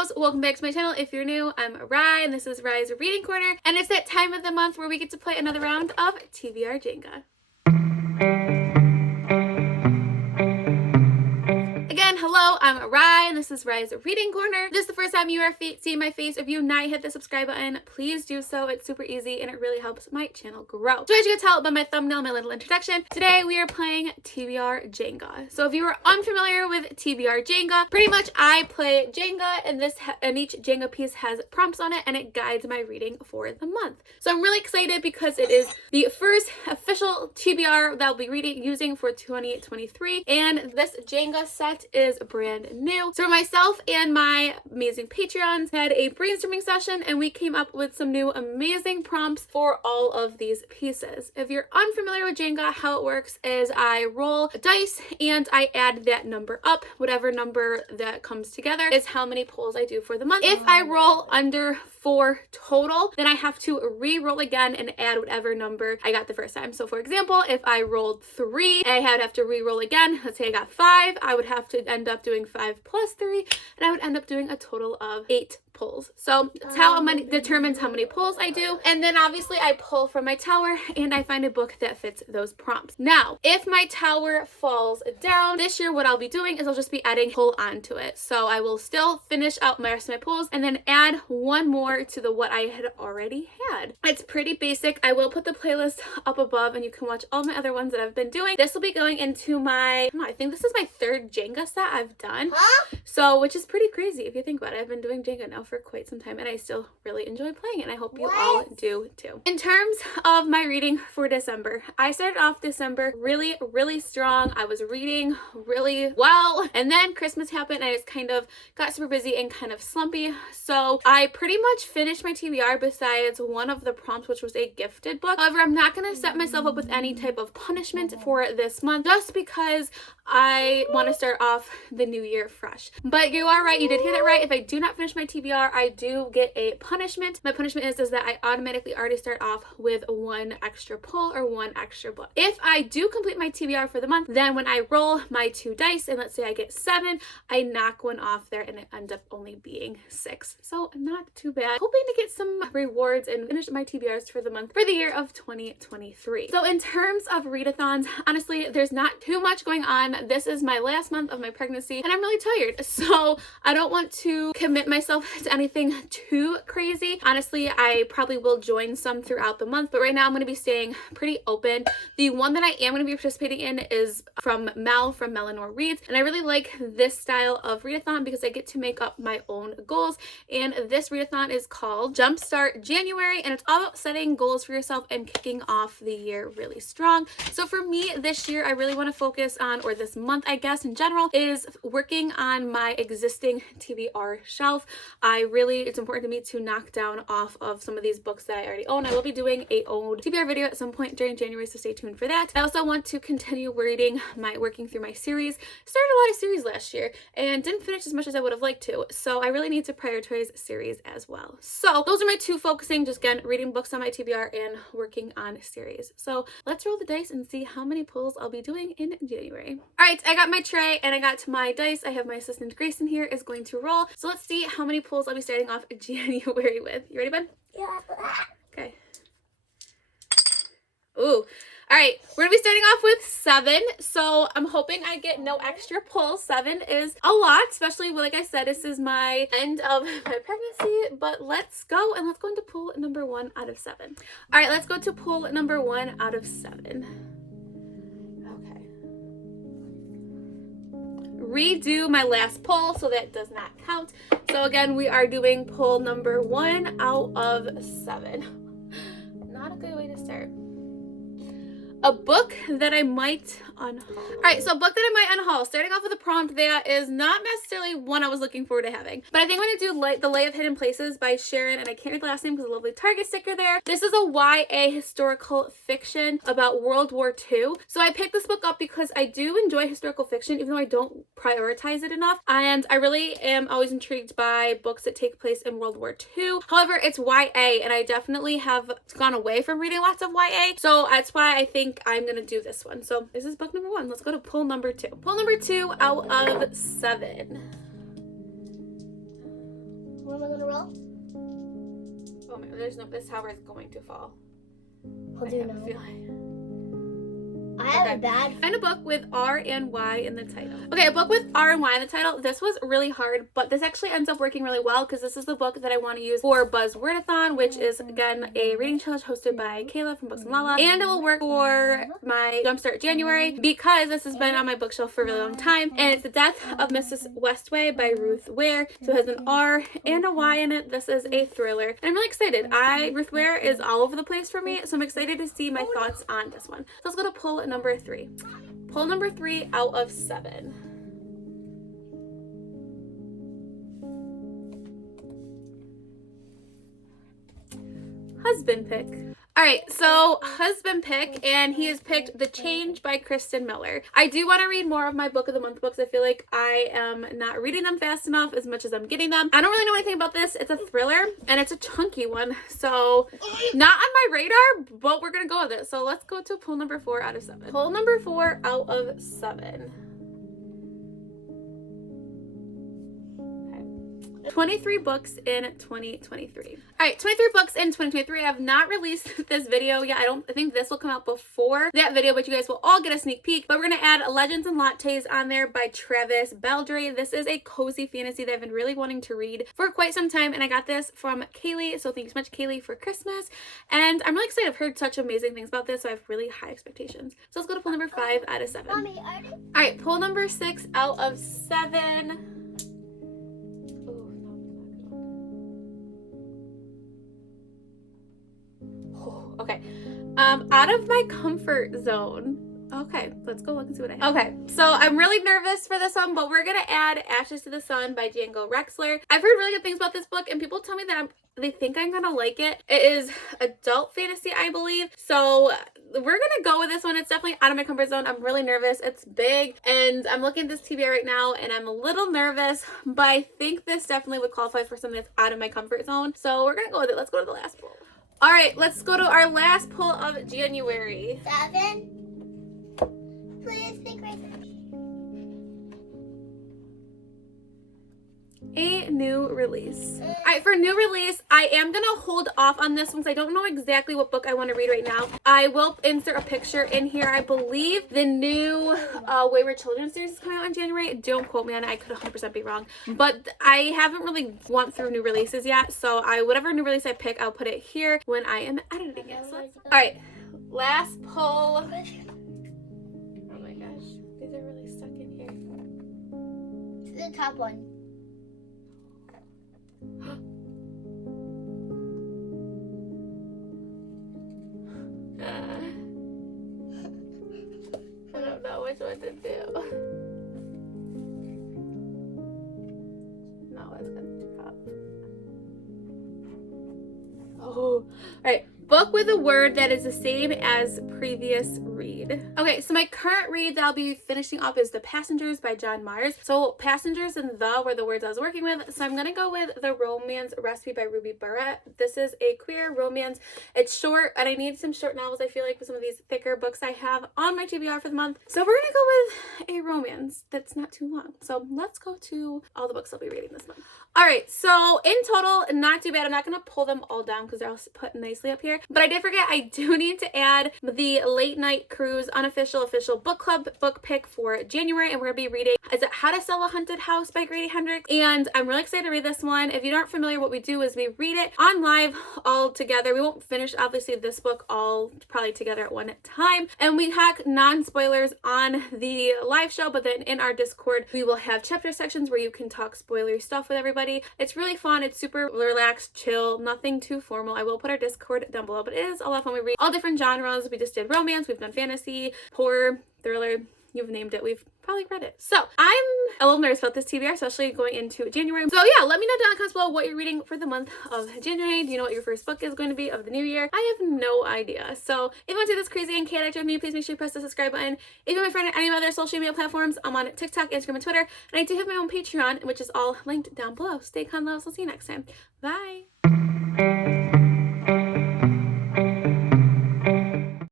girls, welcome back to my channel. If you're new, I'm Rye and this is Rye's Reading Corner, and it's that time of the month where we get to play another round of TBR Jenga. Again, hello, I'm Rye, and this is Rye's Reading Corner. If this is the first time you are seeing my face, if you've not hit the subscribe button, please do so. It's super easy, and it really helps my channel grow. So as you can tell by my thumbnail, my little introduction, today we are playing TBR Jenga. So if you are unfamiliar with TBR Jenga, pretty much I play Jenga, and each Jenga piece has prompts on it, and it guides my reading for the month. So I'm really excited because it is the first official TBR that I'll be using for 2023, and this Jenga set is brand new. So myself and my amazing Patreons had a brainstorming session and we came up with some new amazing prompts for all of these pieces. If you're unfamiliar with Jenga, how it works is I roll a dice and I add that number up. Whatever number that comes together is how many pulls I do for the month. If I roll under 4 total, then I have to re-roll again and add whatever number I got the first time. So for example, if I rolled 3, I would have to re-roll again. Let's say I got 5, I would have to end up doing 5 plus 3, and I would end up doing a total of 8 pulls. So that's how determines how many pulls I do. And then obviously I pull from my tower and I find a book that fits those prompts. Now, if my tower falls down, this year what I'll be doing is I'll just be adding pull onto it. So I will still finish out my rest of my pulls and then add one more to what I had already had. It's pretty basic. I will put the playlist up above and you can watch all my other ones that I've been doing. This will be going into my, I think this is my 3rd Jenga set I've done. So, which is pretty crazy if you think about it. I've been doing Jenga now for quite some time and I still really enjoy playing it, and I hope you all do too. In terms of my reading for December, I started off December really strong. I was reading really well, and then Christmas happened and I just kind of got super busy and kind of slumpy. So I pretty much finished my TBR besides one of the prompts, which was a gifted book. However, I'm not going to set myself up with any type of punishment for this month just because I want to start off the new year fresh. But you are right, you did hear that right. If I do not finish my TBR, I do get a punishment. My punishment is that I automatically already start off with 1 extra pull or 1 extra book. If I do complete my TBR for the month, then when I roll my 2 dice and let's say I get 7, I knock 1 off there and it ends up only being 6. So not too bad. Hoping to get some rewards and finish my TBRs for the month for the year of 2023. So in terms of readathons, honestly, there's not too much going on. This is my last month of my pregnancy and I'm really tired. So I don't want to commit myself to anything too crazy. Honestly, I probably will join some throughout the month, but right now I'm going to be staying pretty open. The one that I am going to be participating in is from Mel from Melanor Reads, and I really like this style of readathon because I get to make up my own goals, and this readathon is called Jumpstart January, and it's all about setting goals for yourself and kicking off the year really strong. So for me this year, I really want to focus on, or this month I guess in general, is working on my existing TBR shelf. It's important to me to knock down off of some of these books that I already own. I will be doing a old TBR video at some point during January, so stay tuned for that. I also want to continue working through my series. Started a lot of series last year and didn't finish as much as I would have liked to, so I really need to prioritize series as well. So those are my 2 focusing, just again, reading books on my TBR and working on series. So let's roll the dice and see how many pulls I'll be doing in January. All right, I got my tray and I got my dice. I have my assistant Grayson here is going to roll. So let's see how many pulls I'll be starting off January with. You ready, bud? Yeah. Okay. Ooh. All right, we're gonna be starting off with 7. So I'm hoping I get no extra pull. 7 is a lot, especially like I said, this is my end of my pregnancy, but let's go into pull number 1 out of 7. All right, let's go to pull number 1 out of 7. Okay. Redo my last pull, so that does not count. So again, we are doing pull number 1 out of 7. Not a good way to start. A book that I might unhaul. All right, so a book that I might unhaul. Starting off with a prompt that is not necessarily one I was looking forward to having. But I think I'm going to do The Lay of Hidden Places by Sharon, and I can't read the last name because of the lovely Target sticker there. This is a YA historical fiction about World War II. So I picked this book up because I do enjoy historical fiction, even though I don't prioritize it enough. And I really am always intrigued by books that take place in World War II. However, it's YA, and I definitely have gone away from reading lots of YA. So that's why I think I'm gonna do this one. So this is book number 1. Let's go to pull number 2. Pull number 2 out of 7. Am I gonna roll? Oh my, there's no, this tower is going to fall. I'll do have a now. feeling. I have a bad. Find a book with R and Y in the title. Okay, a book with R and Y in the title. This was really hard, but this actually ends up working really well because this is the book that I want to use for Buzzwordathon, which is again a reading challenge hosted by Kayla from Books and Lala, and it will work for my Jumpstart January because this has been on my bookshelf for a really long time, and it's The Death of Mrs. Westway by Ruth Ware. So it has an R and a Y in it. This is a thriller, and I'm really excited. Ruth Ware is all over the place for me, so I'm excited to see my thoughts on this one. So let's go to pull number 3. Pull number 3 out of 7. Husband pick. Alright, so husband pick, and he has picked The Change by Kristen Miller. I do want to read more of my Book of the Month books. I feel like I am not reading them fast enough as much as I'm getting them. I don't really know anything about this. It's a thriller, and it's a chunky one, so not on my radar, but we're going to go with it. So let's go to pull number 4 out of 7. Pull number 4 out of 7. 23 books in 2023. All right, 23 books in 2023. I have not released this video yet. I think this will come out before that video, but you guys will all get a sneak peek. But we're going to add Legends and Lattes on there by Travis Baldry. This is a cozy fantasy that I've been really wanting to read for quite some time, and I got this from Kaylee. So thank you so much, Kaylee, for Christmas. And I'm really excited. I've heard such amazing things about this, so I have really high expectations. So let's go to pull number 5 out of 7. Mommy, all right, pull number 6 out of 7. Okay, out of my comfort zone. Okay, let's go look and see what I have. Okay, so I'm really nervous for this one, but we're gonna add Ashes to the Sun by JENGA. I've heard really good things about this book, and people tell me that they think I'm gonna like it. It is adult fantasy, I believe, so we're gonna go with this one. It's definitely out of my comfort zone. I'm really nervous. It's big, and I'm looking at this TBR right now, and I'm a little nervous, but I think this definitely would qualify for something that's out of my comfort zone, so we're gonna go with it. Let's go to the last pull. All right, let's go to our last pull of January. 7. Please be grateful. A new release. All right, for new release, I am gonna hold off on this one because I don't know exactly what book I want to read right now. I will insert a picture in here. I believe the new Wayward Children series is coming out in January. Don't quote me on it. I could 100% be wrong, but I haven't really went through new releases yet. So whatever new release I pick, I'll put it here when I am editing it. So all right, last pull. Oh my gosh, these are really stuck in here. The top one. I don't know which one to do. No, it's gonna drop. Oh, all right. Book with a word that is the same as previous read. Okay, so my current read that I'll be finishing up is The Passengers by John Myers. So Passengers and the were the words I was working with. So I'm gonna go with The Romance Recipe by Ruby Barrett. This is a queer romance. It's short, and I need some short novels, I feel like, with some of these thicker books I have on my TBR for the month. So we're gonna go with a romance that's not too long. So let's go to all the books I'll be reading this month. All right, so in total, not too bad. I'm not gonna pull them all down because they're all put nicely up here. But I did forget, I do need to add the Late Night Cruise unofficial official book club book pick for January, and we're gonna be reading, is it How to Sell a Haunted House by Grady Hendrix? And I'm really excited to read this one. If you aren't familiar, what we do is we read it on live all together. We won't finish, obviously, this book all probably together at one time, and we hack non-spoilers on the live show, but then in our Discord, we will have chapter sections where you can talk spoilery stuff with everybody. It's really fun. It's super relaxed, chill, nothing too formal. I will put our Discord down below, but it is a lot of fun. We read all different genres. We just did romance, we've done fantasy, horror, thriller, you've named it. We've probably read it. So I'm a little nervous about this TBR, especially going into January. So yeah, let me know down in the comments below what you're reading for the month of January. Do you know what your first book is going to be of the new year? I have no idea. So if you want to see this crazy and chaotic with me, please make sure you press the subscribe button. If you're my friend on any of my other social media platforms, I'm on TikTok, Instagram, and Twitter. And I do have my own Patreon, which is all linked down below. Stay con loves. I'll see you next time. Bye.